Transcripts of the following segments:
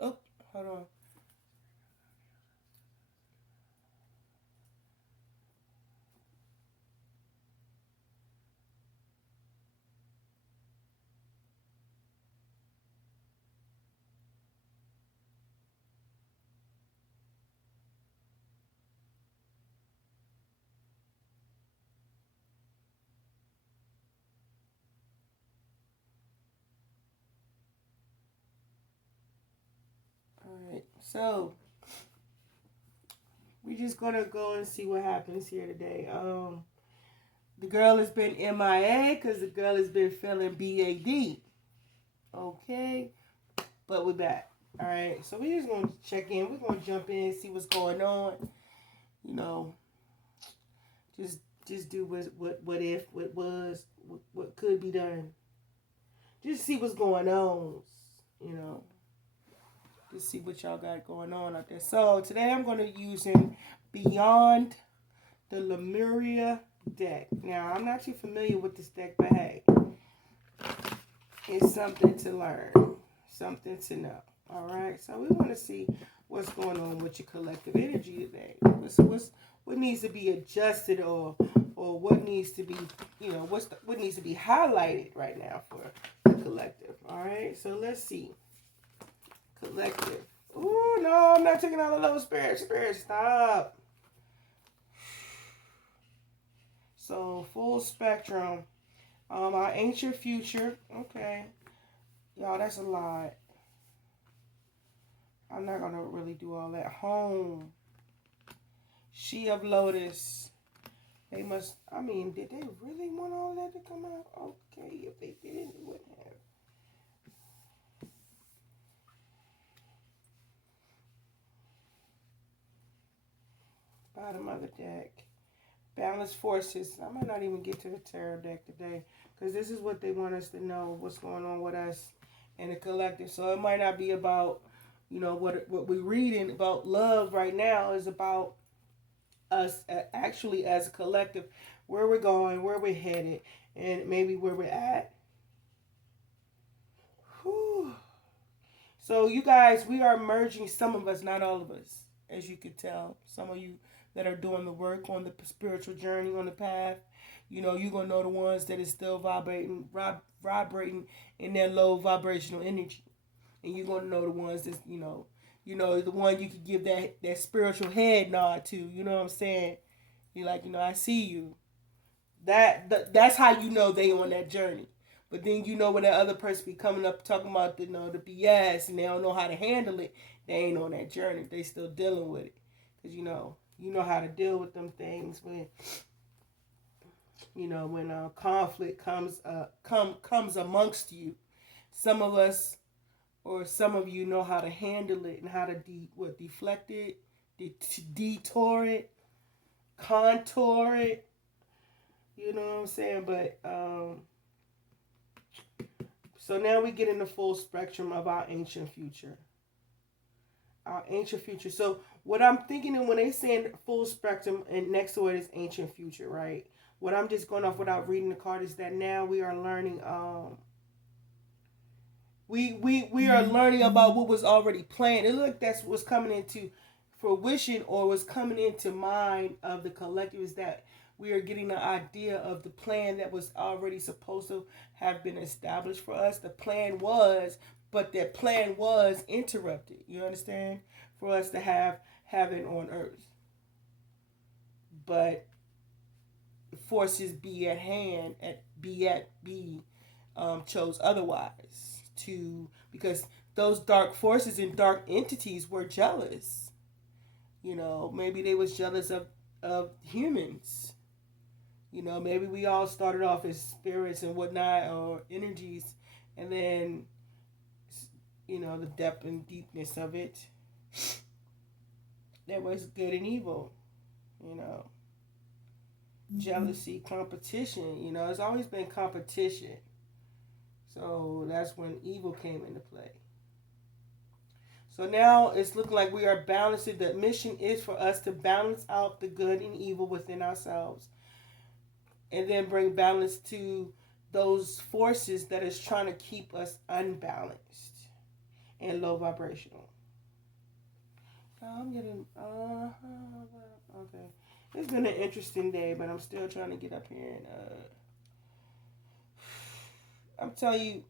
Oh, hold on. All right. So we're just gonna go and see what happens here today. The girl has been MIA because the girl has been feeling BAD. Okay, but we're back. All right. So we're just gonna check in. We're gonna jump in, see what's going on. You know, just do what if, what was, what could be done. Just see what's going on. You know, just see what y'all got going on out there. So today I'm gonna using Beyond the Lemuria deck. Now I'm not too familiar with this deck, but hey, it's something to learn, something to know. All right, so we want to see what's going on with your collective energy today. What needs to be adjusted, or what needs to be, what needs to be highlighted right now for the collective. All right, so let's see. Collective. Oh no, I'm not taking all the low spirit. Spirit, stop. So full spectrum. Our ancient future. Okay, y'all, that's a lot. I'm not gonna really do all that. Home. She of Lotus. They must. I mean, did they really want all that to come out? Okay, if they didn't, they wouldn't have. Bottom of the deck. Balanced forces. I might not even get to the tarot deck today because this is what they want us to know. What's going on with us in the collective. So it might not be about, what we're reading about love right now is about us actually as a collective, where we're going, where we're headed, and maybe where we're at. Whew. So you guys, we are merging, some of us, not all of us, as you can tell. Some of you that are doing the work on the spiritual journey, on the path, you're going to know the ones that is still vibrating in their low vibrational energy. And you're going to know the ones that, the one you could give that spiritual head nod to, you know what I'm saying? You're like, I see you. That's how you know they on that journey. But then when that other person be coming up talking about the BS and they don't know how to handle it, they ain't on that journey. They still dealing with it, because you know how to deal with them things when when conflict comes amongst you. Some of us or some of you know how to handle it and how to deflect it, detour it, contour it. You know what I'm saying? But so now we get in the full spectrum of our ancient future. Our ancient future. So what I'm thinking, and when they saying full spectrum and next to it is ancient future, right? What I'm just going off without reading the card is that now we are learning. We are learning about what was already planned. It looked like that's what's coming into fruition or was coming into mind of the collective, is that we are getting the idea of the plan that was already supposed to have been established for us. The plan was, but that plan was interrupted. You understand? For us to have heaven on earth, but forces be at hand chose otherwise, because those dark forces and dark entities were jealous. Maybe they was jealous of humans. Maybe we all started off as spirits and whatnot, or energies, and then the depth and deepness of it, there was good and evil. Jealousy, competition. It's always been competition. So that's when evil came into play. So now it's looking like we are balancing. The mission is for us to balance out the good and evil within ourselves, and then bring balance to those forces that is trying to keep us unbalanced. and low vibrational. I'm getting, okay. It's been an interesting day, but I'm still trying to get up here and, I'm telling you,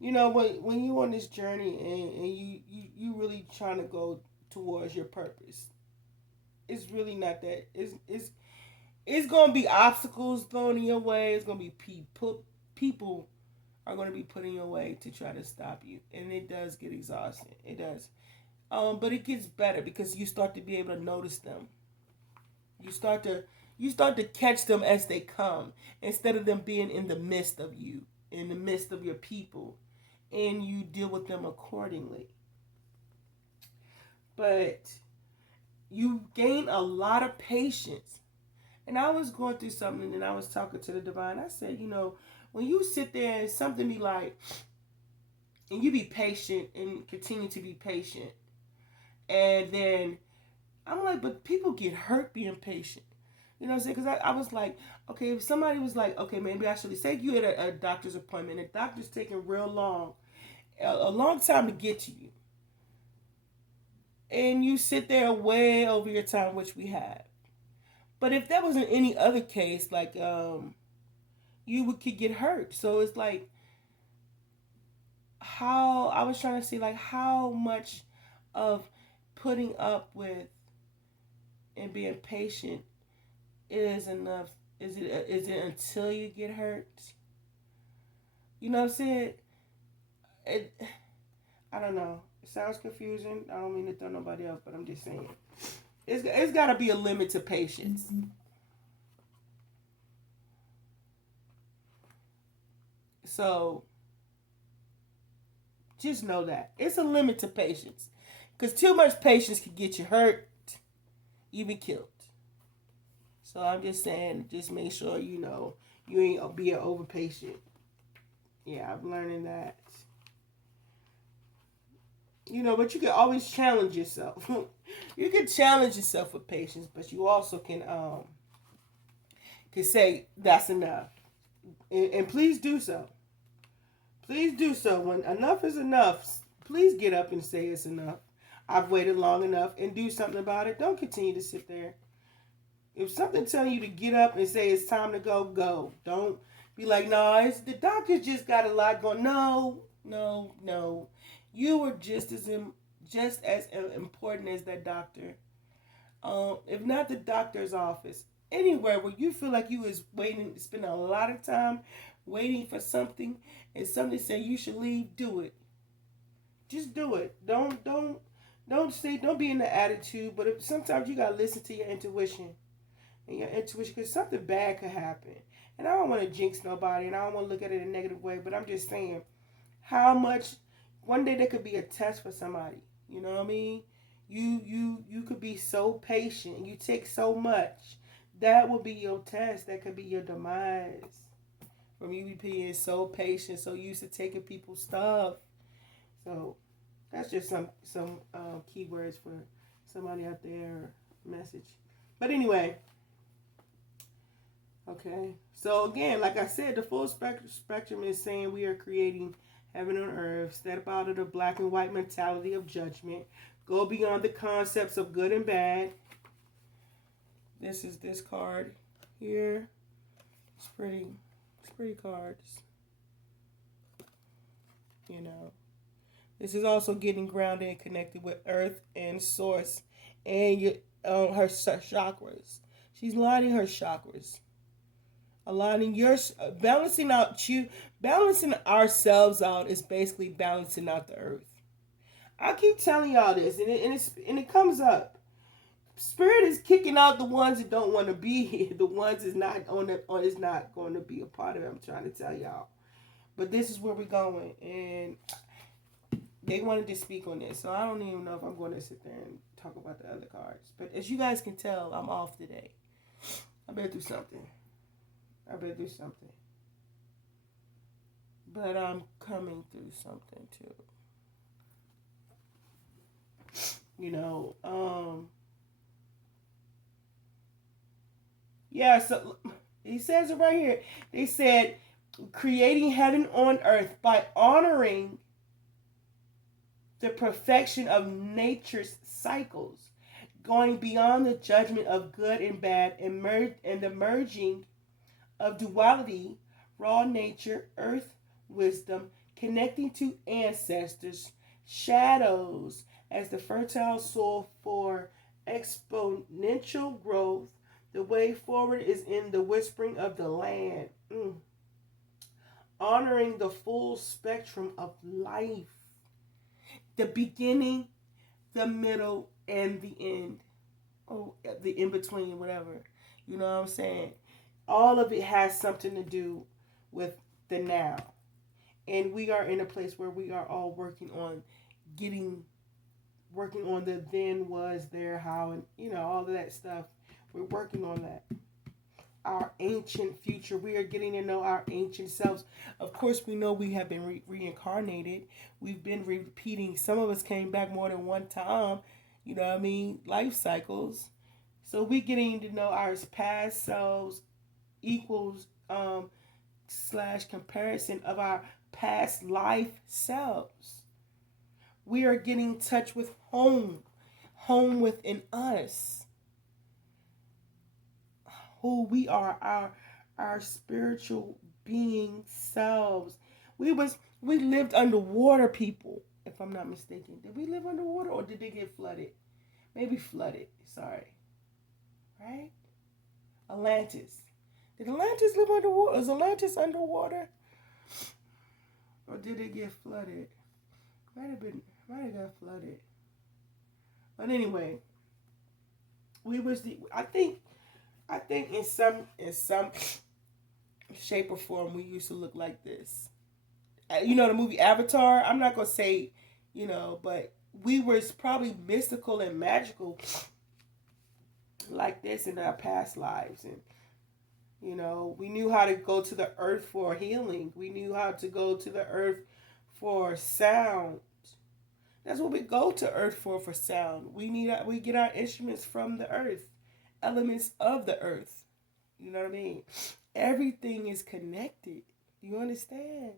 you know, when you on this journey and you really trying to go towards your purpose, it's really not that. It's gonna be obstacles thrown in your way. It's gonna be people are gonna be put in your way to try to stop you, and it does get exhausting. It does. But it gets better because you start to be able to notice them. You start to catch them as they come instead of them being in the midst of you, in the midst of your people, and you deal with them accordingly. But you gain a lot of patience. And I was going through something and I was talking to the divine. I said, you know, when you sit there and something be like, and you be patient and continue to be patient, and then I'm like, but people get hurt being patient. You know what I'm saying? Because I was like, okay, if somebody was like, okay, maybe I should say you at a doctor's appointment, and the doctor's taking real long, a long time to get to you. And you sit there way over your time, which we have. But if that wasn't any other case, like could get hurt. So it's like how I was trying to see, like, how much of putting up with and being patient is enough. Is it until you get hurt? You know what I'm saying? I don't know. It sounds confusing. I don't mean to throw nobody else, but I'm just saying. It's got to be a limit to patience. Mm-hmm. So, just know that. It's a limit to patience. Because too much patience can get you hurt, even killed. So, I'm just saying, just make sure, you know, you ain't being over patient. Yeah, I'm learning that. You know, but you can always challenge yourself. You can challenge yourself with patience, but you also can say that's enough. And please do so. Please do so. When enough is enough, please get up and say it's enough. I've waited long enough, and do something about it. Don't continue to sit there. If something's telling you to get up and say it's time to go, go. Don't be like, no, the doctor's just got a lot going. No. You were just as important as that doctor. If not the doctor's office, anywhere where you feel like you was waiting, spending a lot of time waiting for something, and something say you should leave, do it. Just do it. Don't be in the attitude. But sometimes you gotta listen to your intuition, because something bad could happen. And I don't want to jinx nobody, and I don't want to look at it in a negative way. But I'm just saying, how much one day there could be a test for somebody. You know what I mean? You could be so patient. You take so much. That will be your test. That could be your demise. From you being so patient, so used to taking people's stuff. So that's just some keywords for somebody out there. Message. But anyway. Okay. So again, like I said, the full spectrum is saying we are creating heaven on earth. Step out of the black and white mentality of judgment. Go beyond the concepts of good and bad. This is this card here. It's pretty cards. You know. This is also getting grounded and connected with earth and source and her chakras. She's lining her chakras. Aligning balancing ourselves out is basically balancing out the earth. I keep telling y'all this, and it comes up. Spirit is kicking out the ones that don't want to be here, the ones is not is not going to be a part of it. I'm trying to tell y'all, but this is where we're going, and they wanted to speak on this, so I don't even know if I'm going to sit there and talk about the other cards. But as you guys can tell, I'm off today. I've been through something. But I'm coming through something too. You know, yeah, so he says it right here. They said creating heaven on earth by honoring the perfection of nature's cycles, going beyond the judgment of good and bad, and the merging of duality, raw nature, earth, wisdom, connecting to ancestors, shadows as the fertile soil for exponential growth. The way forward is in the whispering of the land, honoring the full spectrum of life, the beginning, the middle, and the end. Oh, the in between, whatever. You know what I'm saying? All of it has something to do with the now. And we are in a place where we are all working on the then, was, there, how, and all of that stuff. We're working on that. Our ancient future. We are getting to know our ancient selves. Of course, we know we have been reincarnated. We've been repeating. Some of us came back more than one time. You know what I mean? Life cycles. So we getting to know our past selves equals slash comparison of our past life selves. We are getting in touch with home within us. Who we are, our spiritual being selves. We lived underwater, people, if I'm not mistaken. Did we live underwater, or did they get flooded? Maybe flooded. Sorry. Right? Atlantis. Did Atlantis live underwater? Is Atlantis underwater? Or did it get flooded? Might have got flooded. But anyway, I think in some shape or form we used to look like this. The movie Avatar, I'm not going to say, but we were probably mystical and magical like this in our past lives. And we knew how to go to the earth for healing. We knew how to go to the earth for sound. That's what we go to earth for sound. We get our instruments from the earth, elements of the earth. You know what I mean? Everything is connected. You understand?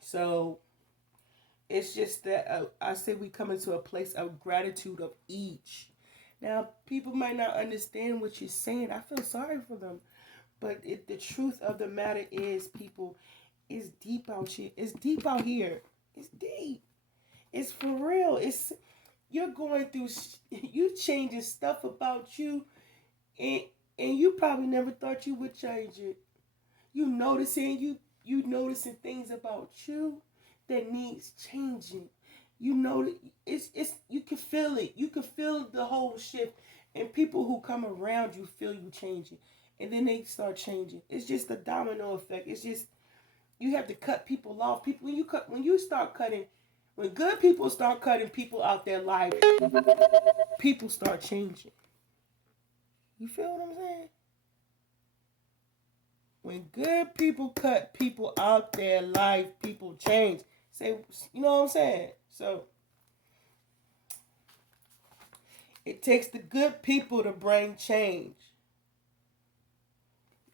So it's just that I say we come into a place of gratitude of each. Now, people might not understand what you're saying. I feel sorry for them. But the truth of the matter is, people, it's deep out here. It's deep out here. It's deep. It's for real. You're going through, you changing stuff about you, and you probably never thought you would change it. You noticing things about you that needs changing. It's you can feel it. You can feel the whole shift, and people who come around you feel you changing, and then they start changing. It's just a domino effect. It's just you have to cut people off. People when good people start cutting people out their life, people start changing. You feel what I'm saying? When good people cut people out their life, people change. You know what I'm saying? So it takes the good people to bring change.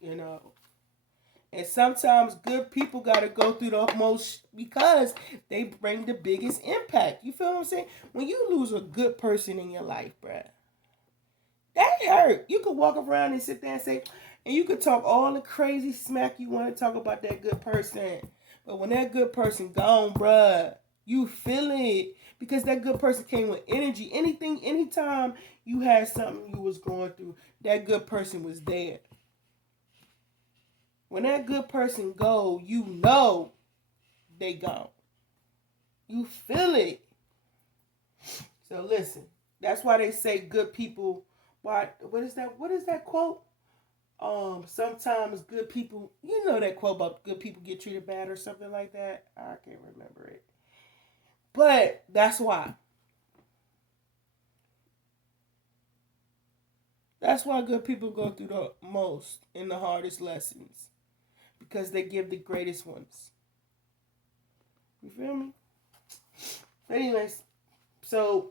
And sometimes good people got to go through the most because they bring the biggest impact. You feel what I'm saying? When you lose a good person in your life, bruh, that hurt. You could walk around and sit there and say, and you could talk all the crazy smack you want to talk about that good person. But when that good person gone, bruh, you feel it. Because that good person came with energy. Anytime you had something you was going through, that good person was there. When that good person go, you know they gone. You feel it. So listen, that's why they say good people. What is that quote? Sometimes good people, that quote about good people get treated bad or something like that. I can't remember it. But that's why. That's why good people go through the most and the hardest lessons. Because they give the greatest ones. You feel me? So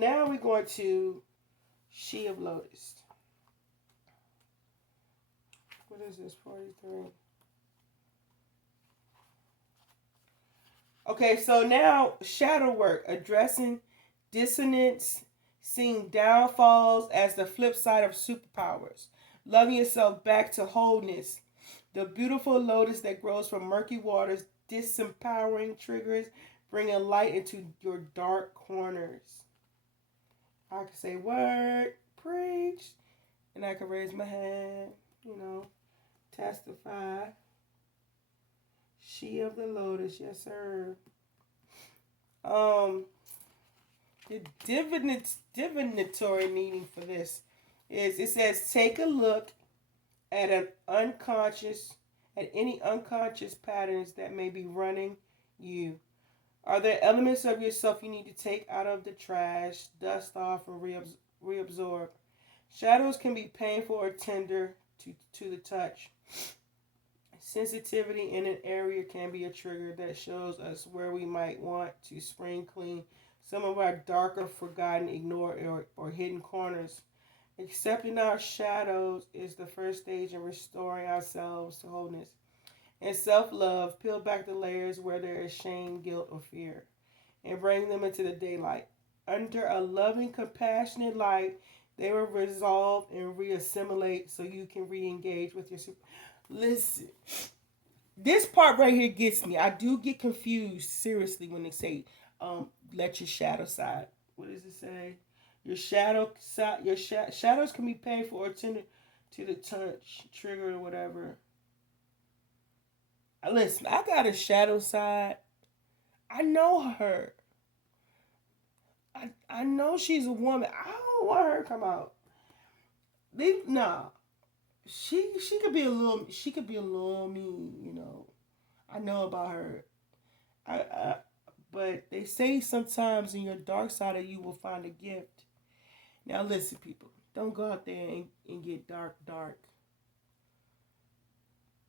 now we're going to She of Lotus. What is this? 43. Okay, so now shadow work, addressing dissonance, seeing downfalls as the flip side of superpowers, loving yourself back to wholeness. The beautiful lotus that grows from murky waters, disempowering triggers, bringing light into your dark corners. I can say word, preach, and I can raise my hand, testify. She of the lotus, yes sir. Um, the divinatory meaning for this is, it says, take a look at any unconscious patterns that may be running you. Are there elements of yourself you need to take out of the trash, dust off, or reabsorb? Shadows can be painful or tender to the touch. Sensitivity in an area can be a trigger that shows us where we might want to spring clean some of our darker, forgotten, ignored, or hidden corners. Accepting our shadows is the first stage in restoring ourselves to wholeness. And self-love, peel back the layers where there is shame, guilt, or fear, and bring them into the daylight. Under a loving, compassionate light, they will resolve and reassimilate so you can re-engage with your super. Listen, this part right here gets me. I do get confused, seriously, when they say, let your shadow side. What does it say? Your shadow side, shadows can be painful or tender to the touch, trigger, or whatever. Listen, I got a shadow side. I know her. I know she's a woman. I don't want her to come out. Nah. She could be a little mean. I know about her. But they say sometimes in your dark side of you will find a gift. Now listen, people, don't go out there and get dark.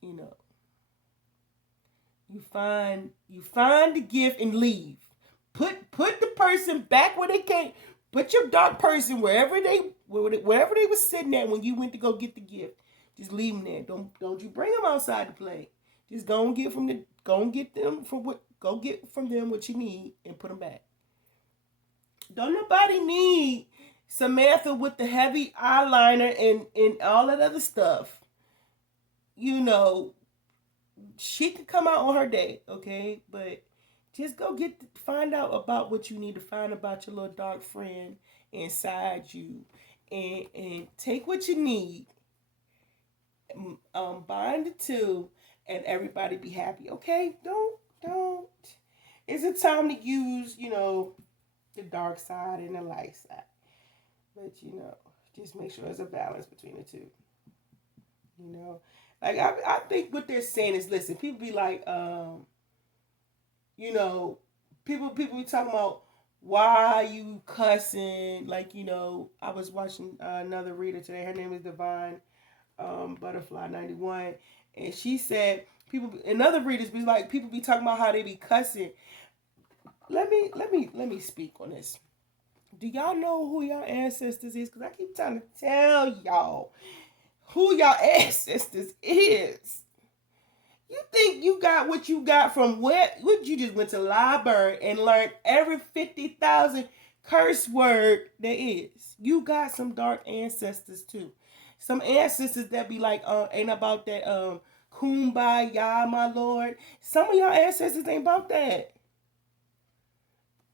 You know, you find the gift and leave. Put the person back where they came. Put your dark person wherever they were sitting at when you went to go get the gift. Just leave them there. Don't you bring them outside to play. Just go and get from them what you need and put them back. Don't nobody need Samantha with the heavy eyeliner and all that other stuff. She could come out on her day, okay? But just go find out about what you need to find about your little dark friend inside you, and take what you need. Bind the two, and everybody be happy. Okay? Don't. It's a time to use, the dark side and the light side. But just make sure there's a balance between the two. Like I think what they're saying is, listen, people be like, people be talking about why you cussing. Like, I was watching another reader today. Her name is Divine Butterfly 91, and she said another readers be like, people be talking about how they be cussing. Let me speak on this. Do y'all know who your ancestors is? Because I keep trying to tell y'all who your ancestors is. You think you got what you got from what you just went to the library and learned every 50,000 curse word there is. You got some dark ancestors too. Some ancestors that be like, ain't about that kumbaya, my lord. Some of your ancestors ain't about that.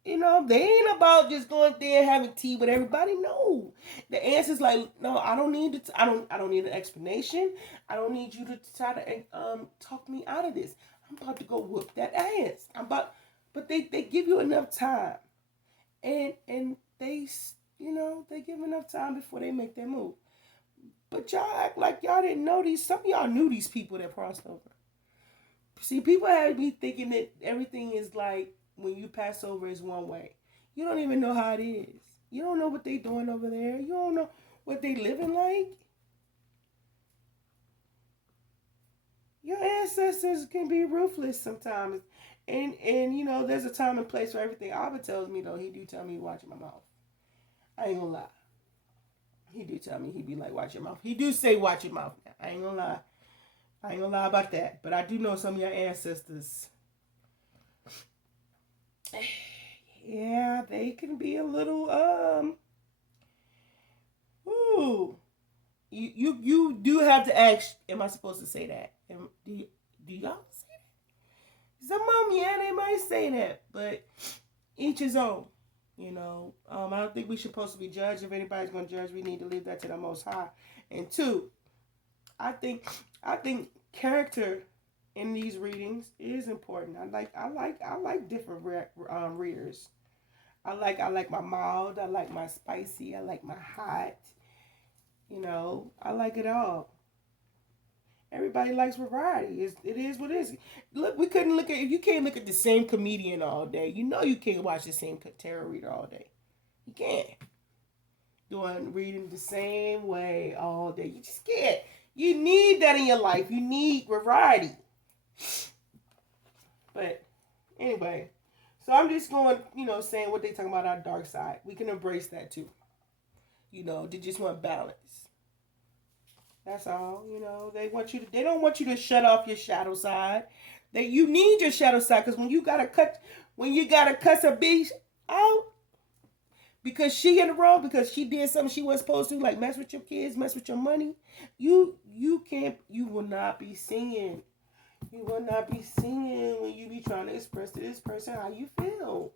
They ain't about just going there and having tea with everybody. No, the answer's like, no, I don't need it. I don't need an explanation. I don't need you to try to talk me out of this. I'm about to go whoop that ass. But they give you enough time, and they they give enough time before they make their move. But y'all act like y'all didn't know these. Some of y'all knew these people that crossed over. See, people have me thinking that everything is like, when you pass over is one way. You don't even know how it is. You don't know what they doing over there. You don't know what they living like. Your ancestors can be ruthless sometimes. And there's a time and place for everything. Abba tells me, though, he do tell me watch my mouth. I ain't gonna lie. He do tell me, he be like, watch your mouth. He do say watch your mouth now. I ain't gonna lie about that. But I do know some of your ancestors Yeah, they can be a little ooh. You do have to ask, am I supposed to say that? Do y'all say that? Some of them, yeah, they might say that, but each his own. I don't think we should supposed to be judged. If anybody's gonna judge, we need to leave that to the Most High. And two, I think I think character in these readings is important. I like different readers. I like my mild. I like my spicy. I like my hot. I like it all. Everybody likes variety. It is what it is. Look, we couldn't look at if you can't look at the same comedian all day. You can't watch the same tarot reader all day. You can't. Doing reading the same way all day. You just can't. You need that in your life. You need variety. But anyway, so I'm just going, saying what they talking about our dark side. We can embrace that too. They just want balance. That's all. They don't want you to shut off your shadow side. You need your shadow side because when you gotta cut a bitch out because she in the wrong, because she did something she wasn't supposed to, like mess with your kids, mess with your money, you will not be singing. You will not be singing when you be trying to express to this person how you feel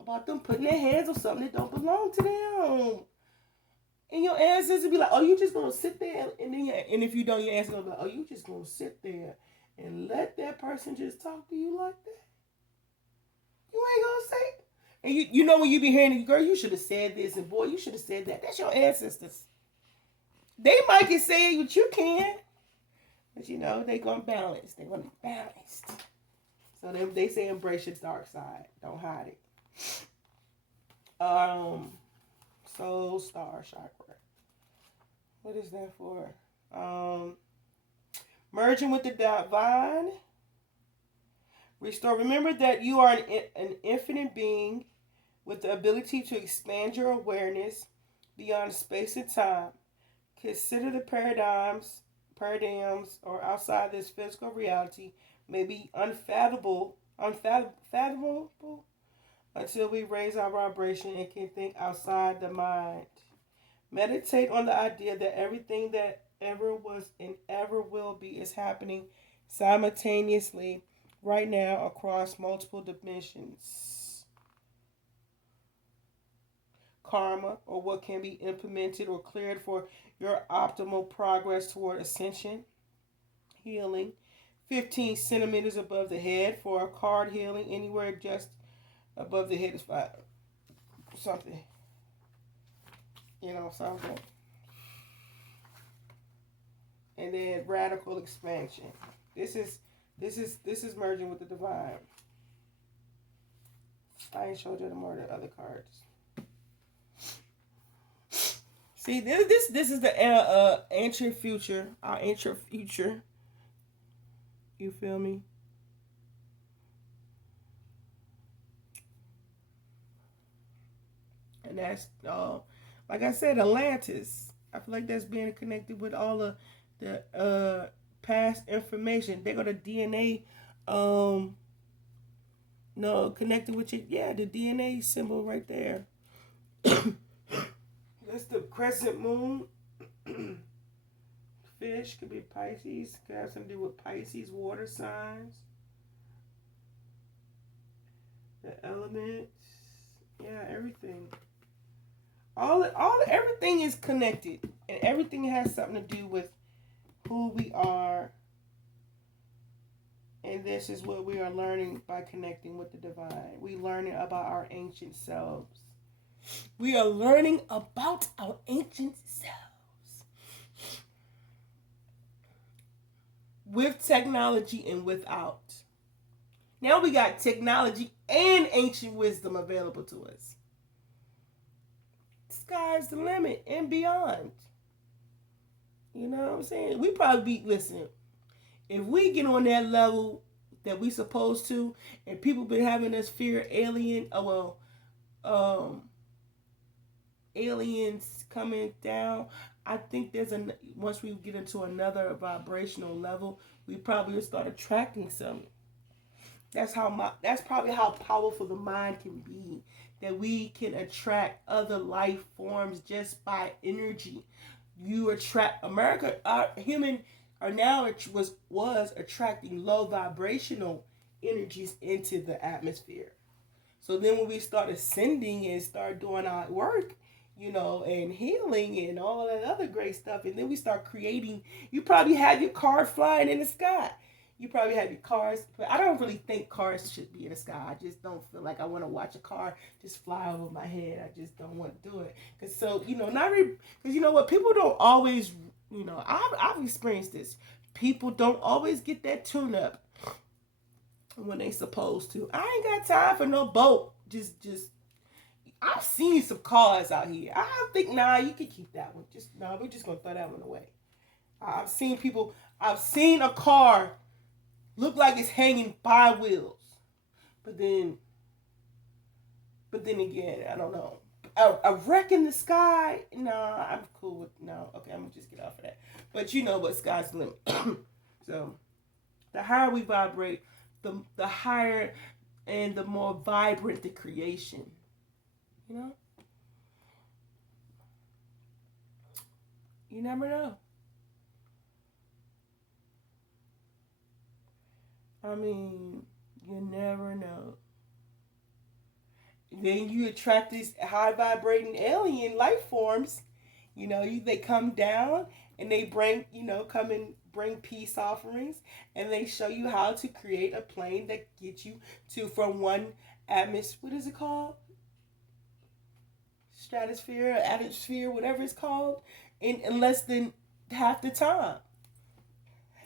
about them putting their hands on something that don't belong to them. And your ancestors be like, oh, you just gonna sit there, and if you don't, your ancestors be like, oh, you just gonna sit there and let that person just talk to you like that? You ain't gonna say it. And you know when you be hearing it, girl, you should have said this, and boy, you should have said that. That's your ancestors. They might can say it, but you can't. But they gonna balance. They gonna be balanced. So they say embrace your dark side. Don't hide it. Soul star chakra. What is that for? Merging with the divine. Restore. Remember that you are an infinite being with the ability to expand your awareness beyond space and time. Consider the paradigms or outside this physical reality may be unfathomable until we raise our vibration and can think outside the mind. Meditate on the idea that everything that ever was and ever will be is happening simultaneously right now across multiple dimensions. Karma, or what can be implemented or cleared for your optimal progress toward ascension. Healing. 15 centimeters above the head for a card healing. Anywhere just above the head is fine. Something. Something. And then radical expansion. This is merging with the divine. I ain't showed you the more of the other cards. See, this is the ancient future. Our ancient future. You feel me? And that's like I said, Atlantis. I feel like that's being connected with all of the past information. They got a DNA connected with the DNA symbol right there. That's the crescent moon. Fish could be Pisces. Could have something to do with Pisces, water signs. The elements. Yeah, everything. Everything is connected, and everything has something to do with who we are. And this is what we are learning by connecting with the divine. We learning about our ancient selves. We are learning about our ancient selves. With technology and without. Now we got technology and ancient wisdom available to us. Sky's the limit and beyond. You know what I'm saying? We probably listen, if we get on that level that we supposed to, and people been having us fear aliens coming down, I think once we get into another vibrational level, we probably will start attracting some. That's probably how powerful the mind can be. That we can attract other life forms just by energy. You attract America. Our human are now was attracting low vibrational energies into the atmosphere. So then when we start ascending and start doing our work, and healing and all that other great stuff, and then we start creating, you probably have your car flying in the sky. You probably have your cars, but I don't really think cars should be in the sky. I just don't feel like I want to watch a car just fly over my head. I just don't want to do it. Because you know what, people don't always, I've experienced this. People don't always get that tune up when they supposed to. I ain't got time for no boat. Just I've seen some cars out here. I think you can keep that one. We're just gonna throw that one away. I've seen a car look like it's hanging by wheels. But then again, I don't know. A wreck in the sky? No, I'm cool with no. Okay, I'm gonna just get off of that. But you know what, sky's the limit. So the higher we vibrate, the higher and the more vibrant the creation. You never know. I mean, you never know. Then you attract these high vibrating alien life forms. They come down and they come and bring peace offerings, and they show you how to create a plane that gets you from one atmosphere. What is it called? Stratosphere, atmosphere, whatever it's called, in less than half the time.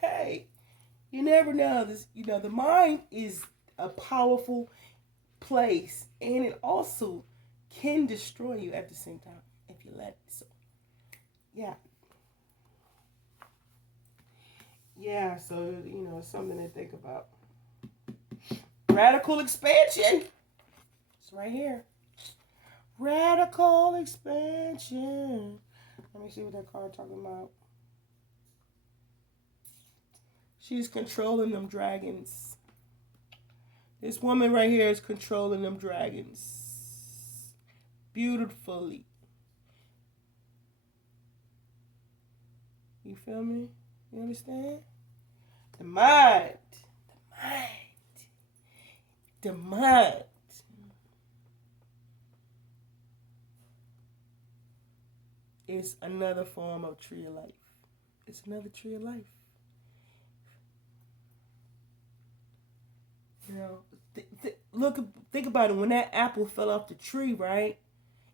Hey, you never know. The mind is a powerful place, and it also can destroy you at the same time if you let it. So, yeah. Yeah, so, it's something to think about. Radical expansion. It's right here. Radical expansion. Let me see what that card talking about. She's controlling them dragons. This woman right here is controlling them dragons. Beautifully. You feel me? You understand? The mind. The mind. It's another form of tree of life. It's another tree of life. Think about it. When that apple fell off the tree, right?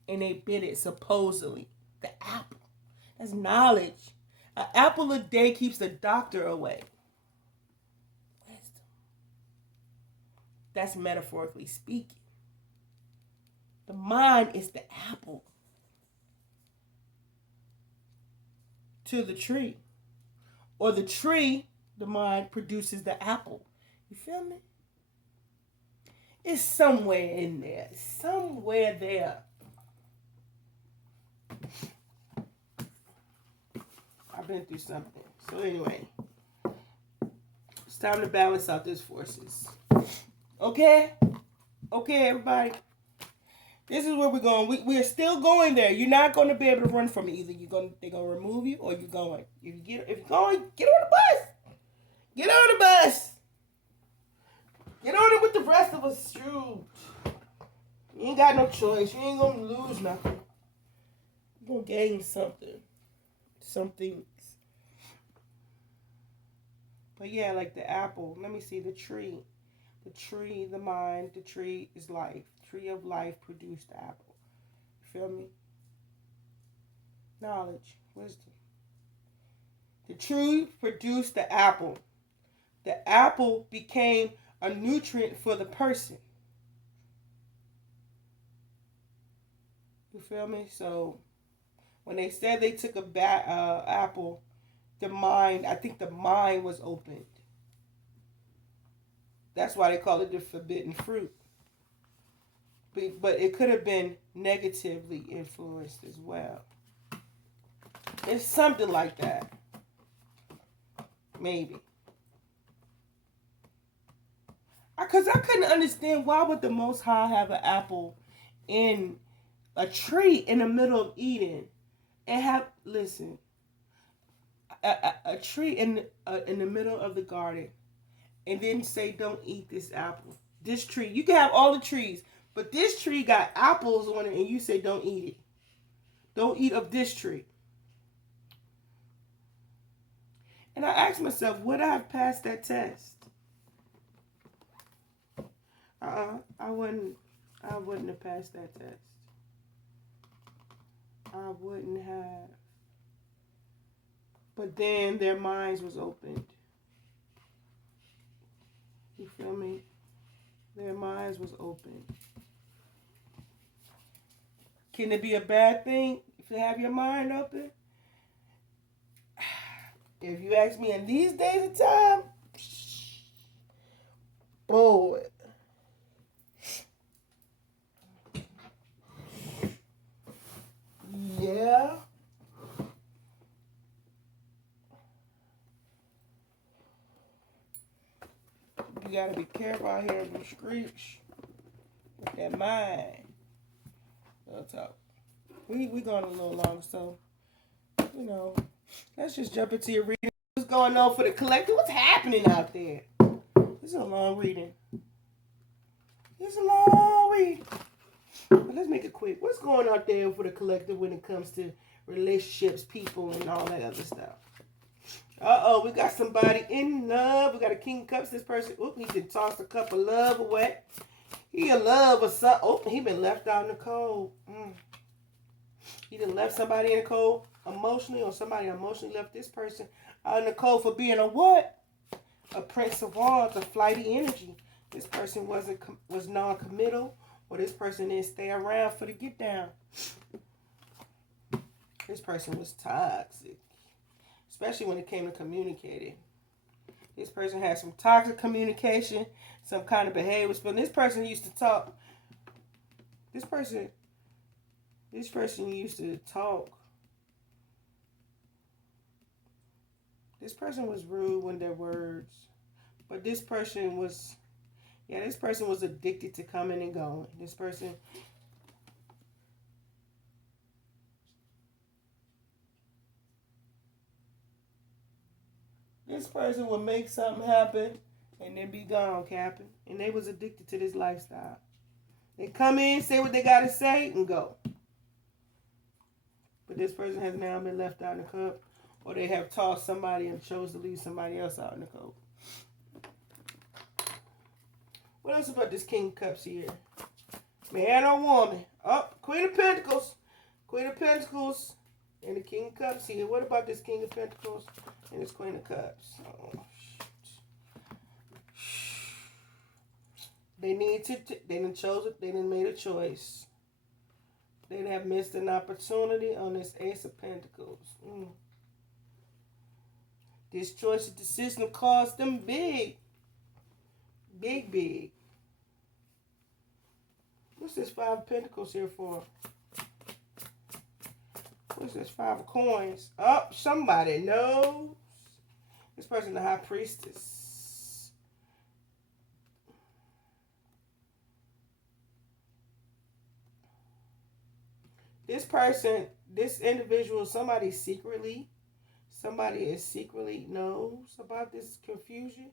And they bit it, supposedly. The apple. That's knowledge. An apple a day keeps the doctor away. Wisdom. That's metaphorically speaking. The mind is the apple to the tree. Or the tree, the mind, produces the apple. You feel me? It's somewhere in there. Somewhere there. I've been through something. So anyway, it's time to balance out these forces. Okay? Okay, everybody. This is where we're going. We are still going there. You're not going to be able to run from it. Either they're going to remove you, or you're going. If you're going, get on the bus. Get on the bus. Get on it with the rest of us. Shoot. You ain't got no choice. You ain't going to lose nothing. You're going to gain something. Some things. But yeah, like the apple. Let me see. The tree. The tree, the mind. The tree is life. Tree of life produced the apple. You feel me? Knowledge. Wisdom. The tree produced the apple. The apple became a nutrient for the person. You feel me? So when they said they took a apple, I think the mind was opened. That's why they call it the forbidden fruit. But it could have been negatively influenced as well. It's something like that. Maybe. Because I couldn't understand why would the Most High have an apple in a tree in the middle of Eden and have, listen, a tree in the middle of the garden and then say don't eat this apple. This tree, you can have all the trees, but this tree got apples on it and you say don't eat it. Don't eat of this tree. And I asked myself, would I have passed that test? I wouldn't have passed that test. I wouldn't have. But then their minds was opened. You feel me? Their minds was open. Can it be a bad thing if you have your mind open? If you ask me in these days of time, boy. Yeah. You gotta be careful out here in the streets with that mind. We'll talk. We going a little long, so let's just jump into your reading. What's going on for the collective? What's happening out there? This is a long reading. But let's make it quick. What's going out there for the collective when it comes to relationships, people, and all that other stuff? We got somebody in love. We got a King of Cups. This person, he can toss a cup of love away. He in love or something. He been left out in the cold. He done left somebody in the cold emotionally, or somebody emotionally left this person out in the cold for being a what? A Prince of Wands, a flighty energy. This person was non-committal, or this person didn't stay around for the get down. This person was toxic, especially when it came to communicating. This person had some toxic communication, some kind of behaviors. But this person used to talk. This person used to talk. This person was rude with their words. But this person was addicted to coming and going. This person would make something happen and then be gone, Captain. And they was addicted to this lifestyle. They come in, say what they got to say, and go. But this person has now been left out in the cup, or they have tossed somebody and chose to leave somebody else out in the cold. What else about this King of Cups here? Man or woman? Queen of Pentacles. Queen of Pentacles and the King of Cups here. What about this King of Pentacles and this Queen of Cups? Oh, They done made a choice. They have missed an opportunity on this Ace of Pentacles. This choice of decision cost them big. Big. What's this Five of Pentacles here for? What's this Five of Coins? Somebody knows. This person, the High Priestess. This individual, somebody is secretly knows about this confusion.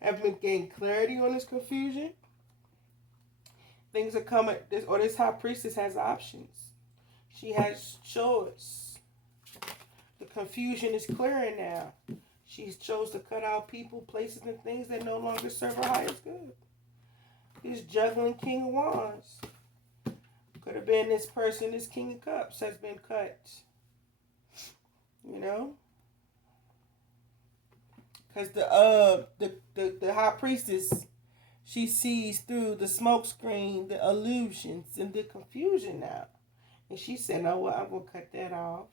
Have been gaining clarity on this confusion. Things are coming. This High Priestess has options. She has choice. The confusion is clearing now. She chose to cut out people, places, and things that no longer serve her highest good. This juggling King of Wands. Could have been this person, this King of Cups has been cut. Because the High Priestess, she sees through the smoke screen, the illusions, and the confusion now. And she said, "No, what? I'm gonna cut that off.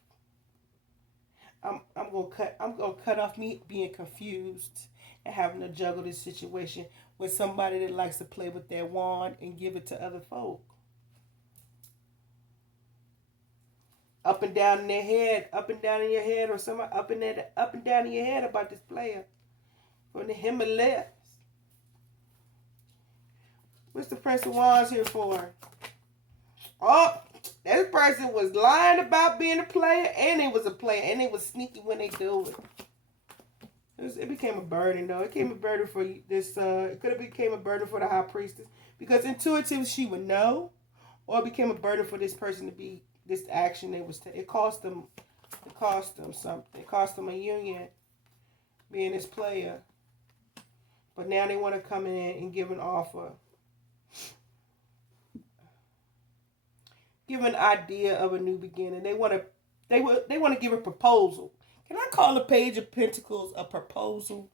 I'm gonna cut off me being confused and having to juggle this situation with somebody that likes to play with their wand and give it to other folk. Up and down in their head, up and down in your head, or somebody up and down in your head about this player from the Himalayas. What's the Prince of Wands here for? Oh, that person was lying about being a player, and they was a player, and they was sneaky when they do it. It became a burden, though. It became a burden for this. It could have became a burden for the high priestess because intuitively she would know, or it became a burden for this person to be this action. It cost them. It cost them something. It cost them a union, being this player. But now they want to come in and give an offer, give an idea of a new beginning. They want to give a proposal. Can I call the Page of Pentacles a proposal?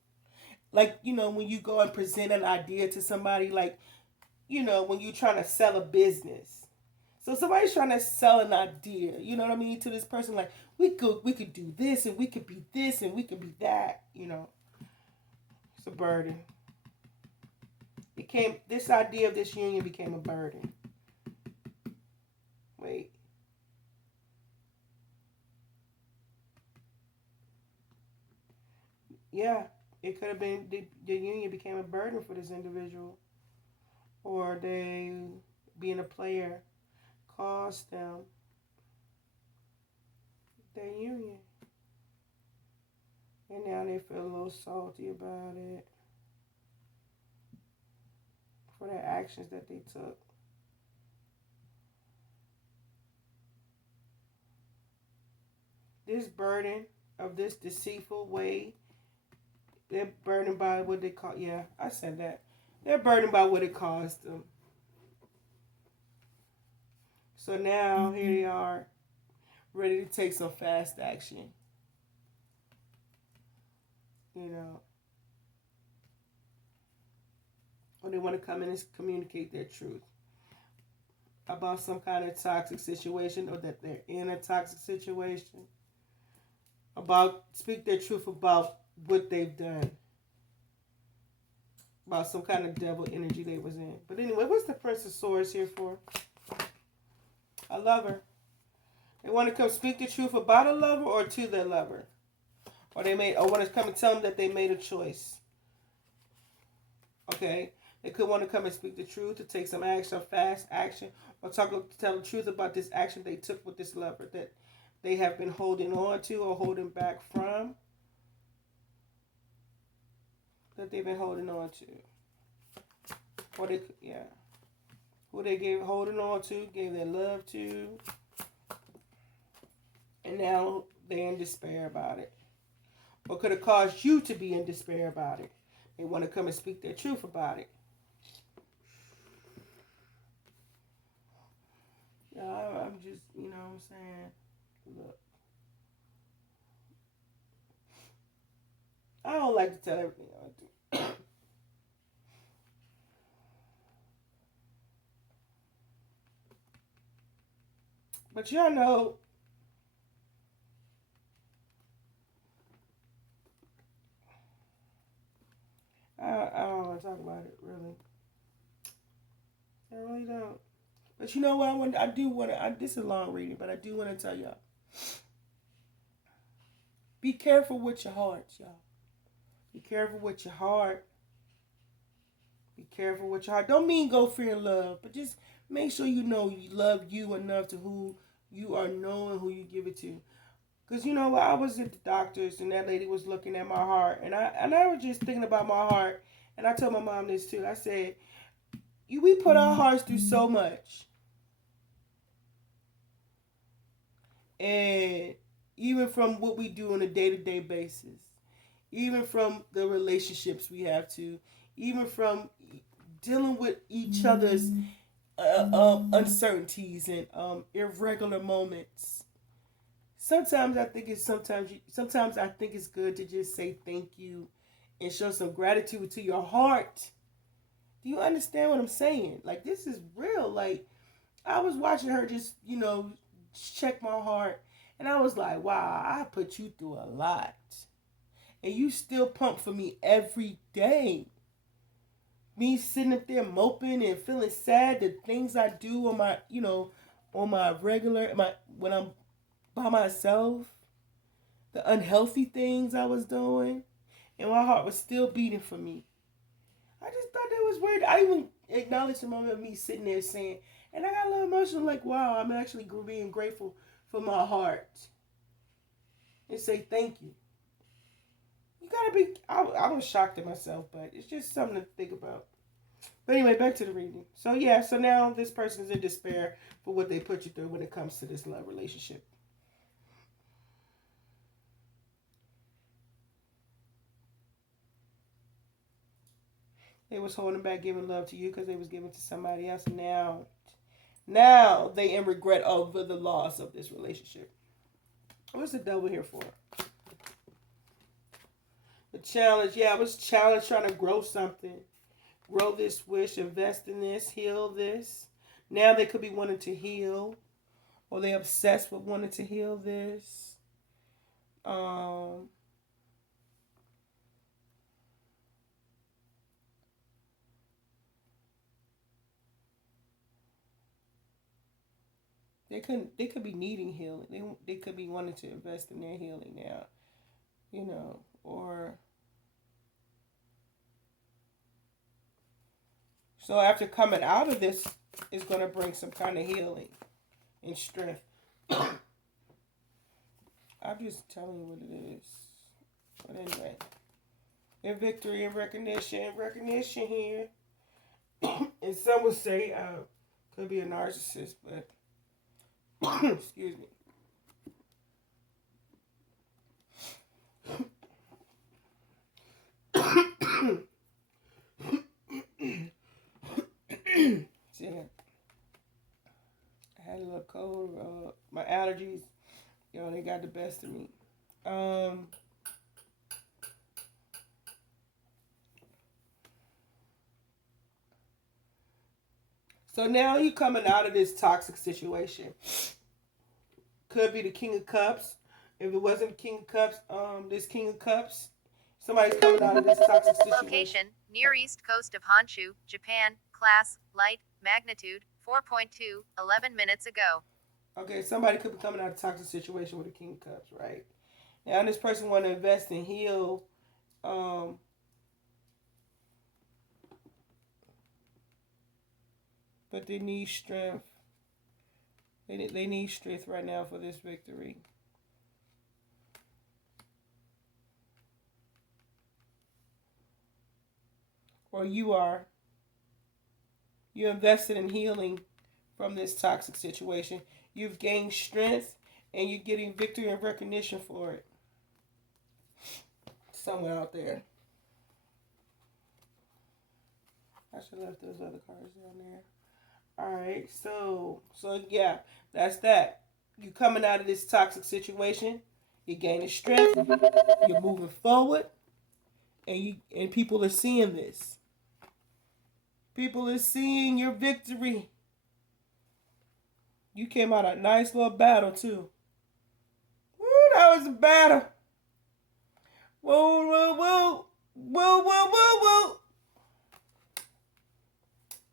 Like, when you go and present an idea to somebody, like, when you're trying to sell a business. So somebody's trying to sell an idea, you know what I mean, to this person, like, we could do this, and we could be this, and we could be that, It's a burden. This idea of this union became a burden. Wait. Yeah, it could have been the union became a burden for this individual. Or they, being a player, caused them their union. And now they feel a little salty about it for their actions that they took. This burden of this deceitful way, they're burdened by what they call, yeah, I said that. They're burdened by what it caused them. So now, here they are, ready to take some fast action. Or they want to come in and communicate their truth about some kind of toxic situation, or that they're in a toxic situation. Speak their truth about what they've done. About some kind of devil energy they was in. But anyway, what's the Prince of Swords here for? A lover. They want to come speak the truth about a lover or to their lover. Or want to come and tell them that they made a choice. Okay? They could want to come and speak the truth, to take some action, fast action, or tell the truth about this action they took with this lover that they have been holding on to or holding back from. That they've been holding on to. Or who they holding on to, gave their love to. And now they're in despair about it. Or could have caused you to be in despair about it. They want to come and speak their truth about it. Yeah, I'm just, what I'm saying? Look. I don't like to tell everything I do. But y'all know, I don't want to talk about it, really. I really don't. But you know what? I do want to, this is a long reading, but I do want to tell y'all. Be careful with your hearts, y'all. Be careful with your heart. Be careful with your heart. Don't mean go fear and love, but just make sure you know you love you enough to who you are knowing who you give it to. Because you know what? I was at the doctor's and that lady was looking at my heart. And I was just thinking about my heart. And I told my mom this too. I said, we put our hearts through so much. And even from what we do on a day-to-day basis, even from the relationships we have to, even from dealing with each other's uncertainties and irregular moments. Sometimes I think it's good to just say thank you and show some gratitude to your heart. Do you understand what I'm saying? Like, this is real. Like, I was watching her just, check my heart. And I was like, wow, I put you through a lot. And you still pump for me every day. Me sitting up there moping and feeling sad, the things I do on my, on my regular, when I'm by myself, the unhealthy things I was doing, and my heart was still beating for me. I just thought that was weird. I even acknowledged the moment of me sitting there saying, and I got a little emotional, like, wow, I'm actually being grateful for my heart. And say thank you. You gotta be, I was shocked at myself, but it's just something to think about. But anyway, back to the reading. So yeah, so now this person is in despair for what they put you through when it comes to this love relationship. They was holding back giving love to you because they was giving to somebody else. Now they in regret over the loss of this relationship. What's the devil here for? The challenge, yeah, I was challenged trying to grow something. Grow this wish, invest in this, heal this. Now they could be wanting to heal, or they obsessed with wanting to heal this. Um, they could be needing healing. They could be wanting to invest in their healing now, or so after coming out of this, it's going to bring some kind of healing and strength. I'm just telling you what it is. But anyway, in victory and recognition here. And some would say could be a narcissist, but excuse me. Yeah, I had a little cold. My allergies, they got the best of me. Um, so now you coming out of this toxic situation. Could be the King of Cups. If it wasn't King of Cups, this King of Cups, somebody's coming out of this toxic situation. Location, Near East Coast of Honshu, Japan. Class, light, magnitude, 4.2, 11 minutes ago. Okay, somebody could be coming out of a toxic situation with a King of Cups, right? Now this person want to invest and heal, but they need strength. They need strength right now for this victory. Or you are. You invested in healing from this toxic situation. You've gained strength and you're getting victory and recognition for it. Somewhere out there. I should have left those other cards down there. Alright, so yeah, that's that. You coming out of this toxic situation, you're gaining strength, you're moving forward, and people are seeing this. People are seeing your victory. You came out a nice little battle too. Woo, that was a battle. Whoa, whoa, whoa. Whoa, whoa, whoa, whoa.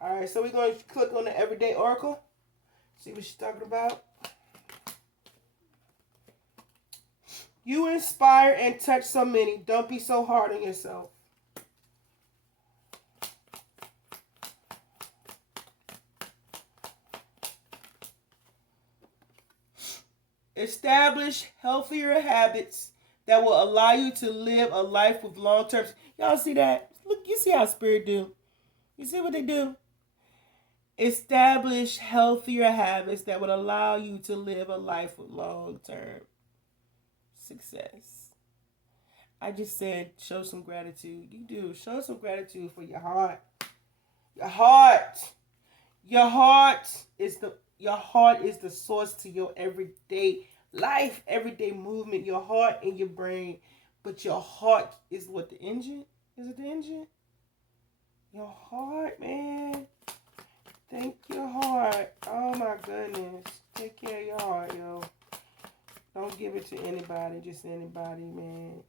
Alright, so we're going to click on the Everyday Oracle. See what she's talking about. You inspire and touch so many. Don't be so hard on yourself. Establish healthier habits that will allow you to live a life with long-term. Y'all see that? Look, you see how Spirit do. You see what they do? Establish healthier habits that would allow you to live a life with long-term success. I just said show some gratitude. You do. Show some gratitude for your heart. Your heart. Your heart is the source to your everyday life, everyday movement, your heart and your brain. But your heart is what, the engine? Is it the engine? Your heart, man. Thank your heart. Oh my goodness. Take care of your heart, yo. Don't give it to anybody, just anybody, man.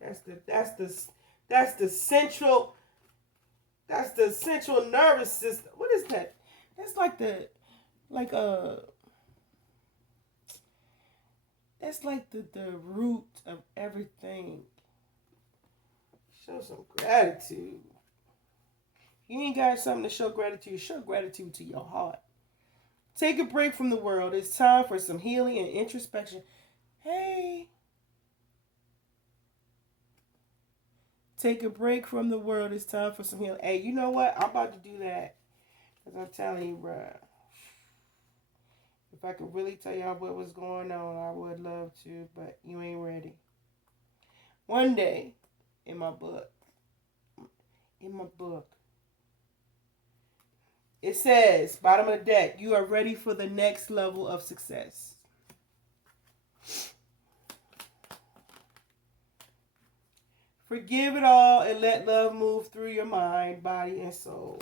That's the central nervous system. What is that? That's that's like the root of everything. Show some gratitude. You ain't got something to show gratitude. Show gratitude to your heart. Take a break from the world. It's time for some healing and introspection. Hey. Take a break from the world. It's time for some healing. Hey, you know what? I'm about to do that. Because I'm telling you, bruh. If I could really tell y'all what was going on, I would love to. But you ain't ready. One day, in my book, it says, bottom of the deck, you are ready for the next level of success. Forgive it all and let love move through your mind, body, and soul.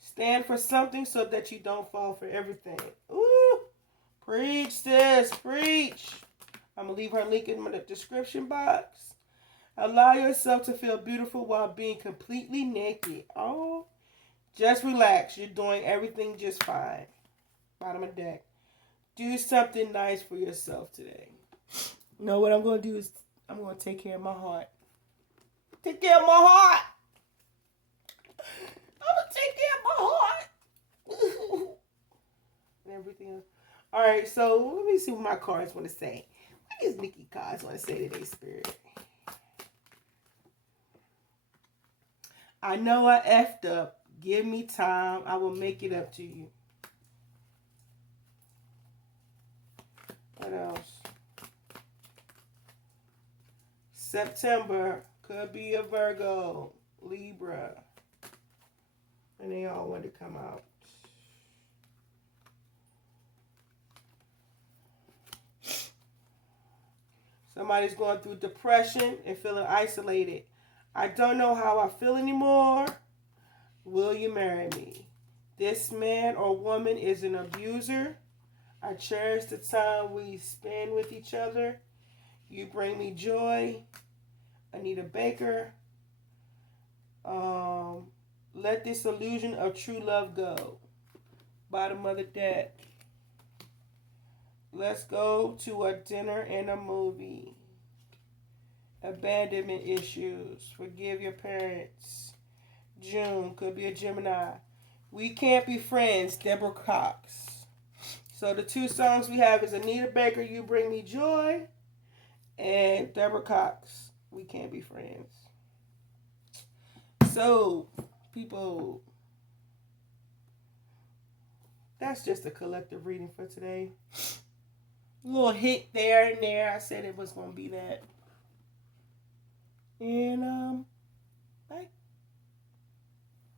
Stand for something so that you don't fall for everything. Ooh, preach, sis, preach. I'm going to leave her link in the description box. Allow yourself to feel beautiful while being completely naked. Oh, just relax. You're doing everything just fine. Bottom of the deck. Do something nice for yourself today. You know what I'm going to do is I'm going to take care of my heart. Take care of my heart. I'm going to take care of my heart. And everything else. All right, so let me see what my cards want to say. What does Nikki cards want to say today, Spirit? I know I effed up. Give me time. I will make it up to you. What else? September. Could be a Virgo. Libra. And they all want to come out. Somebody's going through depression and feeling isolated. I don't know how I feel anymore. Will you marry me? This man or woman is an abuser. I cherish the time we spend with each other. You bring me joy. Anita Baker. Let this illusion of true love go. Bottom of the deck. Let's go to a dinner and a movie. Abandonment issues. Forgive your parents. June. Could be a Gemini. We can't be friends. Deborah Cox. So the two songs we have is Anita Baker, You Bring Me Joy, and Deborah Cox, We Can't Be Friends. So, people, that's just a collective reading for today. A little hit there and there. I said it was going to be that. And